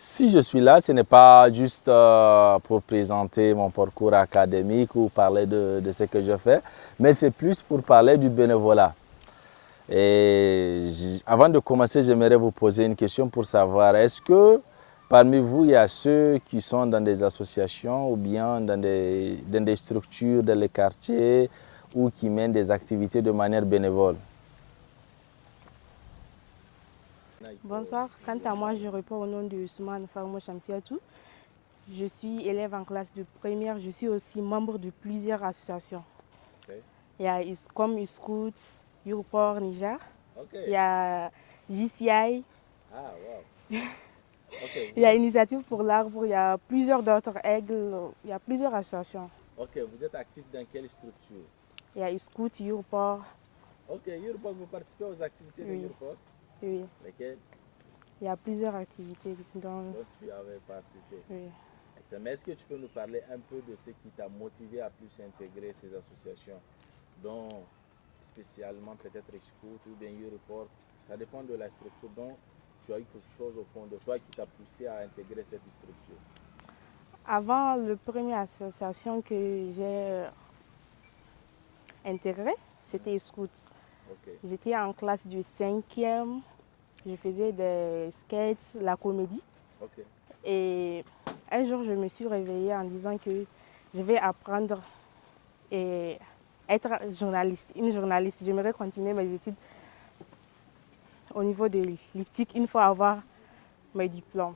Si je suis là, ce n'est pas juste pour présenter mon parcours académique ou parler de ce que je fais, mais c'est plus pour parler du bénévolat. Et avant de commencer, j'aimerais vous poser une question pour savoir, est-ce que parmi vous, il y a ceux qui sont dans des associations ou bien dans des structures, dans les quartiers, ou qui mènent des activités de manière bénévole? Bonsoir, quant à moi, je réponds au nom de Soumane Farmo Chamsiatou. Je suis élève en classe de première, je suis aussi membre de plusieurs associations. Okay. Il y a comme Scout, Europort Niger, Okay. il y a JCI, Ah, wow. Okay. il y a Initiative pour l'Arbre, il y a plusieurs d'autres aigles, il y a plusieurs associations. Ok, vous êtes actif dans quelle structure? Il y a Scout, Europort. Ok, Europort, vous participez aux activités de Europort? Oui. Lesquelles? Il y a plusieurs activités dont tu avais participé. Oui. Mais est-ce que tu peux nous parler un peu de ce qui t'a motivé à plus intégrer ces associations, dont spécialement peut-être Scout ou bien Europort? Ça dépend de la structure dont tu as eu quelque chose au fond de toi qui t'a poussé à intégrer cette structure. Avant, la première association que j'ai intégrée, c'était Scout. Okay. J'étais en classe du 5e, je faisais des sketchs, la comédie. Okay. Et un jour, je me suis réveillée en disant que je vais apprendre et être journaliste, une journaliste. J'aimerais continuer mes études au niveau de l'IPTIC une fois avoir mes diplômes.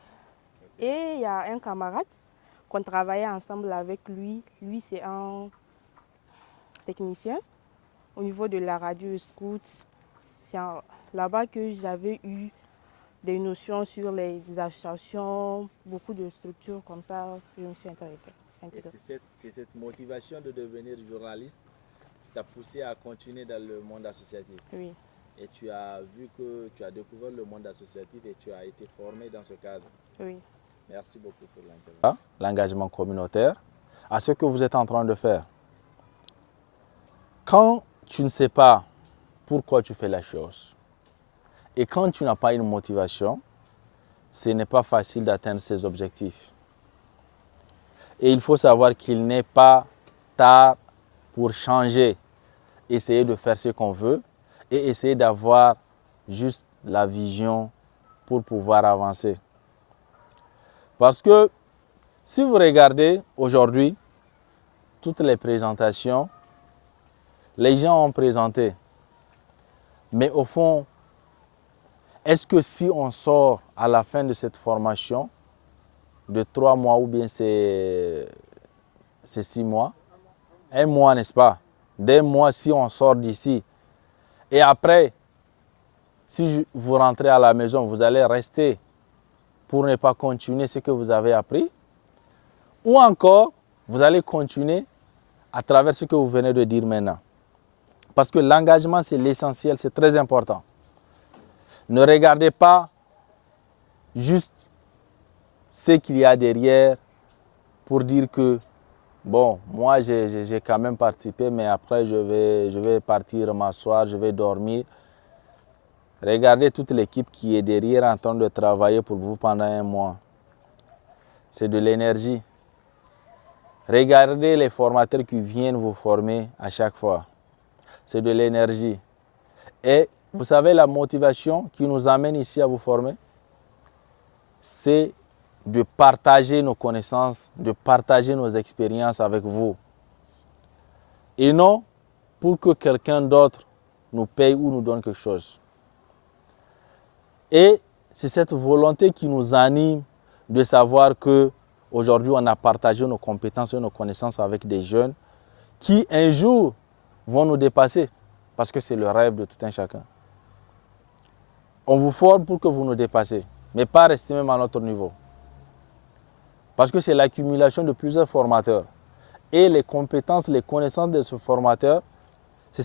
Okay. Et il y a un camarade qu'on travaillait ensemble avec lui. Lui, c'est un technicien au niveau de la radio Scout. C'est là-bas que j'avais eu des notions sur les associations, beaucoup de structures comme ça, je me suis intégrée. C'est cette motivation de devenir journaliste qui t'a poussé à continuer dans le monde associatif. Oui. Et tu as vu que tu as découvert le monde associatif et tu as été formé dans ce cadre. Oui. Merci beaucoup pour l'intervention. L'engagement communautaire, à ce que vous êtes en train de faire. Quand tu ne sais pas pourquoi tu fais la chose et quand tu n'as pas une motivation, ce n'est pas facile d'atteindre ses objectifs. Et il faut savoir qu'il n'est pas tard pour changer, essayer de faire ce qu'on veut et essayer d'avoir juste la vision pour pouvoir avancer. Parce que si vous regardez aujourd'hui toutes les présentations, les gens ont présenté. Mais au fond, est-ce que si on sort à la fin de cette formation de 3 mois ou bien c'est 6 mois, un mois, n'est-ce pas? D'un mois si on sort d'ici. Et après, si vous rentrez à la maison, vous allez rester pour ne pas continuer ce que vous avez appris? Ou encore, vous allez continuer à travers ce que vous venez de dire maintenant? Parce que l'engagement, c'est l'essentiel, c'est très important. Ne regardez pas juste ce qu'il y a derrière pour dire que, bon, moi j'ai quand même participé, mais après je vais partir m'asseoir, je vais dormir. Regardez toute l'équipe qui est derrière en train de travailler pour vous pendant un mois. C'est de l'énergie. Regardez les formateurs qui viennent vous former à chaque fois. C'est de l'énergie. Et vous savez, la motivation qui nous amène ici à vous former, c'est de partager nos connaissances, de partager nos expériences avec vous. Et non pour que quelqu'un d'autre nous paye ou nous donne quelque chose. Et c'est cette volonté qui nous anime de savoir qu'aujourd'hui, on a partagé nos compétences et nos connaissances avec des jeunes qui, un jour, vont nous dépasser. Parce que c'est le rêve de tout un chacun. On vous forme pour que vous nous dépassez, mais pas rester même à notre niveau. Parce que c'est l'accumulation de plusieurs formateurs. Et les compétences, les connaissances de ce formateur, c'est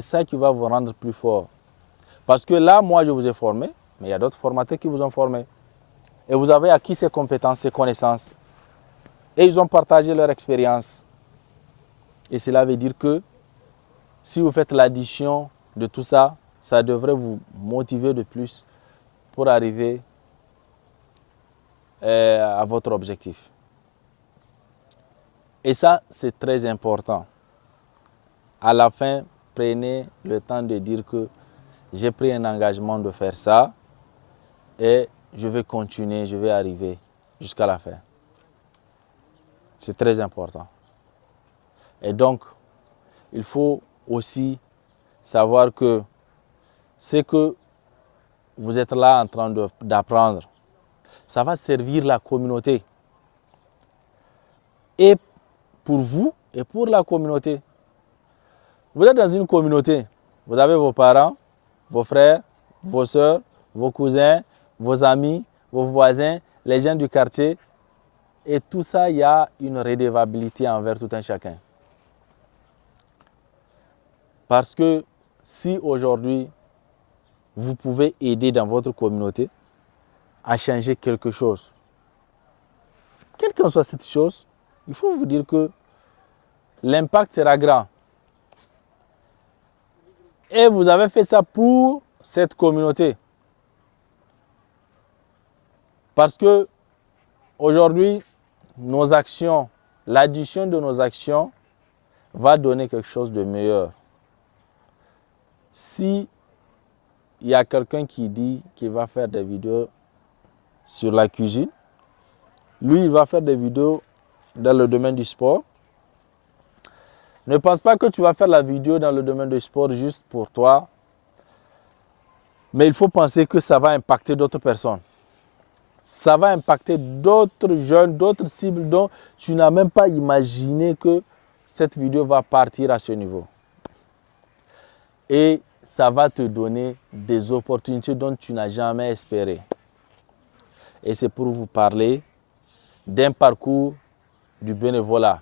ça qui va vous rendre plus fort. Parce que là, moi, je vous ai formé, mais il y a d'autres formateurs qui vous ont formé. Et vous avez acquis ces compétences, ces connaissances. Et ils ont partagé leur expérience. Et cela veut dire que si vous faites l'addition de tout ça, ça devrait vous motiver de plus pour arriver à votre objectif. Et ça, c'est très important. À la fin, prenez le temps de dire que j'ai pris un engagement de faire ça et je vais continuer, je vais arriver jusqu'à la fin. C'est très important. Et donc, il faut aussi savoir que ce que vous êtes là en train d'apprendre, ça va servir la communauté. Et pour vous et pour la communauté. Vous êtes dans une communauté. Vous avez vos parents, vos frères, vos soeurs, vos cousins, vos amis, vos voisins, les gens du quartier. Et tout ça, il y a une redevabilité envers tout un chacun. Parce que si aujourd'hui, vous pouvez aider dans votre communauté à changer quelque chose, quelle que soit cette chose, il faut vous dire que l'impact sera grand. Et vous avez fait ça pour cette communauté. Parce que aujourd'hui, nos actions, l'addition de nos actions va donner quelque chose de meilleur. Si il y a quelqu'un qui dit qu'il va faire des vidéos sur la cuisine, lui, il va faire des vidéos dans le domaine du sport. Ne pense pas que tu vas faire la vidéo dans le domaine du sport juste pour toi, mais il faut penser que ça va impacter d'autres personnes. Ça va impacter d'autres jeunes, d'autres cibles dont tu n'as même pas imaginé que cette vidéo va partir à ce niveau. Et ça va te donner des opportunités dont tu n'as jamais espéré. Et c'est pour vous parler d'un parcours du bénévolat.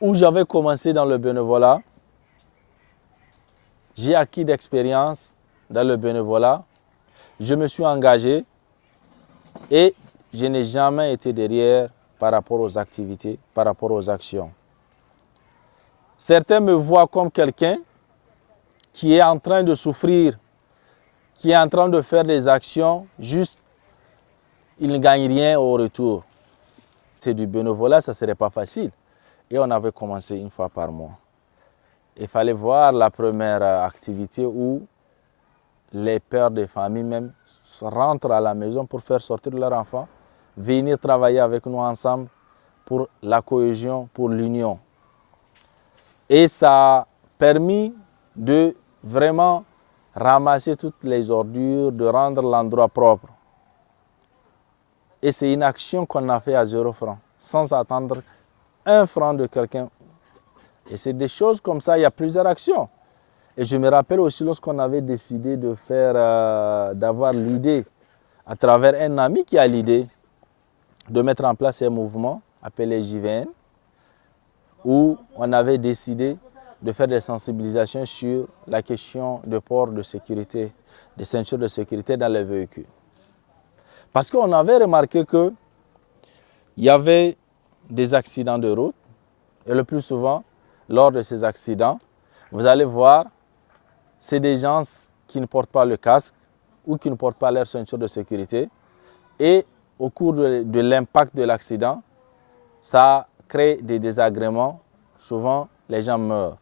Où j'avais commencé dans le bénévolat, j'ai acquis d'expérience dans le bénévolat, je me suis engagé et je n'ai jamais été derrière par rapport aux activités, par rapport aux actions. Certains me voient comme quelqu'un qui est en train de souffrir, qui est en train de faire des actions, juste il ne gagne rien au retour. C'est du bénévolat, ça ne serait pas facile. Et on avait commencé une fois par mois. Il fallait voir la première activité où les pères de famille même rentrent à la maison pour faire sortir leurs enfants, venir travailler avec nous ensemble pour la cohésion, pour l'union. Et ça a permis de vraiment ramasser toutes les ordures, de rendre l'endroit propre. Et c'est une action qu'on a fait à 0 franc, sans attendre 1 franc de quelqu'un. Et c'est des choses comme ça, il y a plusieurs actions. Et je me rappelle aussi lorsqu'on avait décidé de faire, d'avoir l'idée, à travers un ami qui a l'idée, de mettre en place un mouvement appelé JVN, où on avait décidé de faire des sensibilisations sur la question de port de sécurité, des ceintures de sécurité dans les véhicules. Parce qu'on avait remarqué qu'il y avait des accidents de route, et le plus souvent, lors de ces accidents, vous allez voir, c'est des gens qui ne portent pas le casque ou qui ne portent pas leur ceinture de sécurité. Et au cours de l'impact de l'accident, ça crée des désagréments. Souvent, les gens meurent.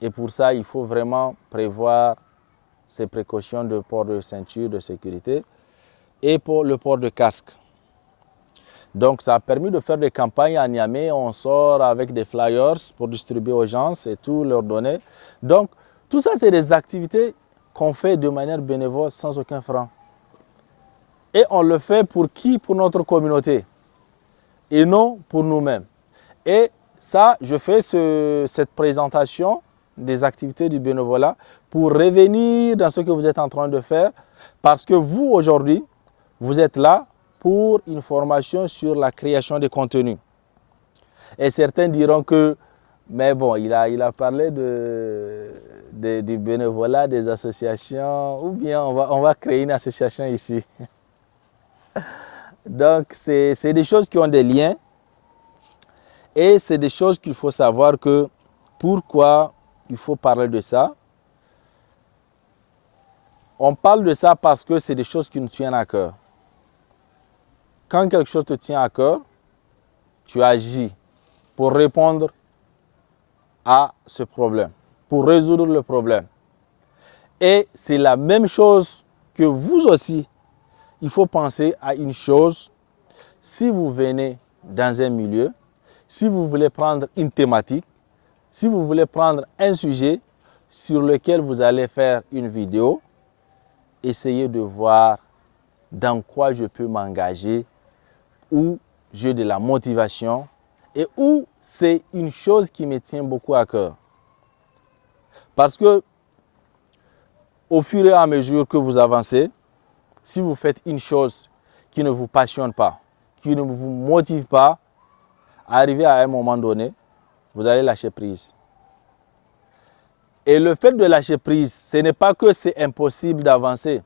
Et pour ça, il faut vraiment prévoir ces précautions de port de ceinture de sécurité et pour le port de casque. Donc, ça a permis de faire des campagnes à Niamey. On sort avec des flyers pour distribuer aux gens et tout, leur donner. Donc, tout ça, c'est des activités qu'on fait de manière bénévole, sans aucun franc. Et on le fait pour qui? Pour notre communauté. Et non pour nous-mêmes. Et ça, je fais cette présentation des activités du bénévolat pour revenir dans ce que vous êtes en train de faire. Parce que vous, aujourd'hui, vous êtes là pour une formation sur la création de contenu. Et certains diront que, mais bon, il a parlé du bénévolat, des associations, ou bien on va créer une association ici. Donc, c'est des choses qui ont des liens. Et c'est des choses qu'il faut savoir que pourquoi il faut parler de ça. On parle de ça parce que c'est des choses qui nous tiennent à cœur. quand quelque chose te tient à cœur, tu agis pour répondre à ce problème, pour résoudre le problème. Et c'est la même chose que vous aussi. Il faut penser à une chose. Si vous venez dans un milieu, si vous voulez prendre une thématique, si vous voulez prendre un sujet sur lequel vous allez faire une vidéo, essayez de voir dans quoi je peux m'engager, où j'ai de la motivation et où c'est une chose qui me tient beaucoup à cœur. Parce que au fur et à mesure que vous avancez, si vous faites une chose qui ne vous passionne pas, qui ne vous motive pas, arrivé à un moment donné, vous allez lâcher prise. Et le fait de lâcher prise, ce n'est pas que c'est impossible d'avancer,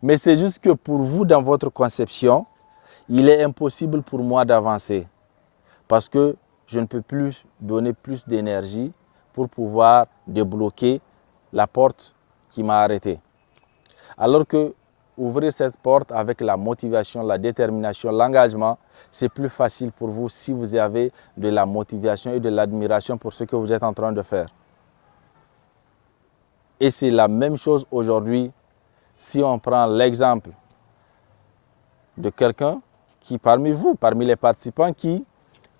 mais c'est juste que pour vous, dans votre conception, il est impossible pour moi d'avancer parce que je ne peux plus donner plus d'énergie pour pouvoir débloquer la porte qui m'a arrêté. Alors que ouvrir cette porte avec la motivation, la détermination, l'engagement, c'est plus facile pour vous si vous avez de la motivation et de l'admiration pour ce que vous êtes en train de faire. Et c'est la même chose aujourd'hui si on prend l'exemple de quelqu'un qui, parmi vous, parmi les participants, qui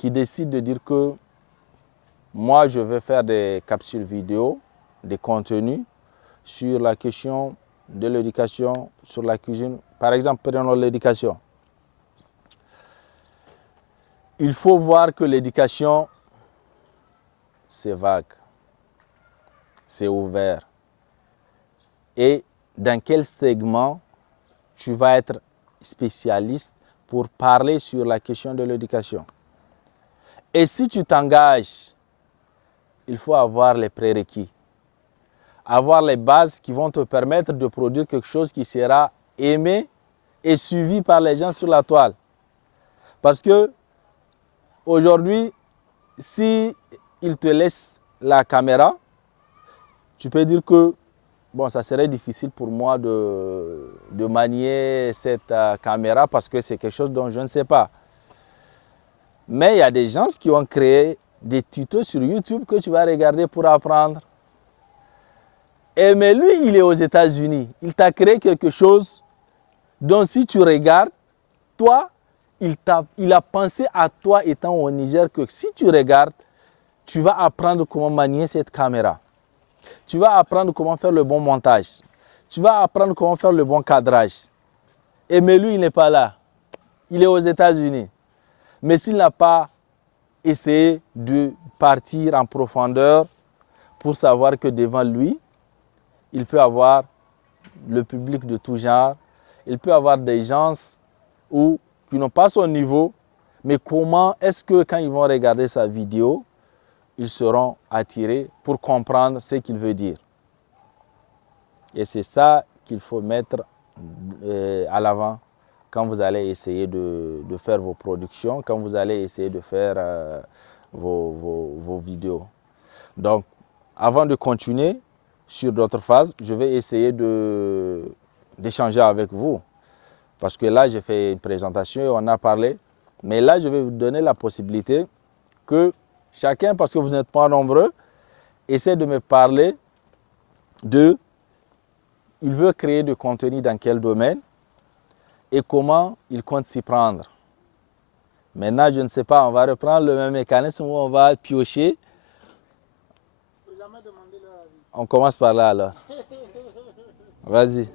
décide de dire que moi, je vais faire des capsules vidéo, des contenus sur la question de l'éducation, sur la cuisine. Par exemple, prenons l'éducation. Il faut voir que l'éducation, c'est vague, c'est ouvert. Et dans quel segment tu vas être spécialiste pour parler sur la question de l'éducation. Et si tu t'engages, il faut avoir les prérequis, avoir les bases qui vont te permettre de produire quelque chose qui sera aimé et suivi par les gens sur la toile. Parce que aujourd'hui, si il te laisse la caméra, tu peux dire que bon, ça serait difficile pour moi de manier cette caméra parce que c'est quelque chose dont je ne sais pas. Mais il y a des gens qui ont créé des tutos sur YouTube que tu vas regarder pour apprendre. Mais lui, il est aux États-Unis. Il t'a créé quelque chose dont si tu regardes, toi, il a pensé à toi étant au Niger que si tu regardes, tu vas apprendre comment manier cette caméra. Tu vas apprendre comment faire le bon montage. Tu vas apprendre comment faire le bon cadrage. Mais lui, il n'est pas là. Il est aux États-Unis. Mais s'il n'a pas essayé de partir en profondeur pour savoir que devant lui, il peut avoir le public de tout genre. Il peut avoir des gens qui n'ont pas son niveau. Mais comment est-ce que quand ils vont regarder sa vidéo, ils seront attirés pour comprendre ce qu'il veut dire. Et c'est ça qu'il faut mettre à l'avant quand vous allez essayer de faire vos productions, quand vous allez essayer de faire vos vidéos. Donc, avant de continuer sur d'autres phases, je vais essayer d'échanger avec vous. Parce que là, j'ai fait une présentation et on a parlé. Mais là, je vais vous donner la possibilité que chacun, parce que vous n'êtes pas nombreux, essaie de me parler de il veut créer du contenu dans quel domaine et comment il compte s'y prendre. Maintenant, je ne sais pas, on va reprendre le même mécanisme où on va piocher. On commence par là alors. Vas-y.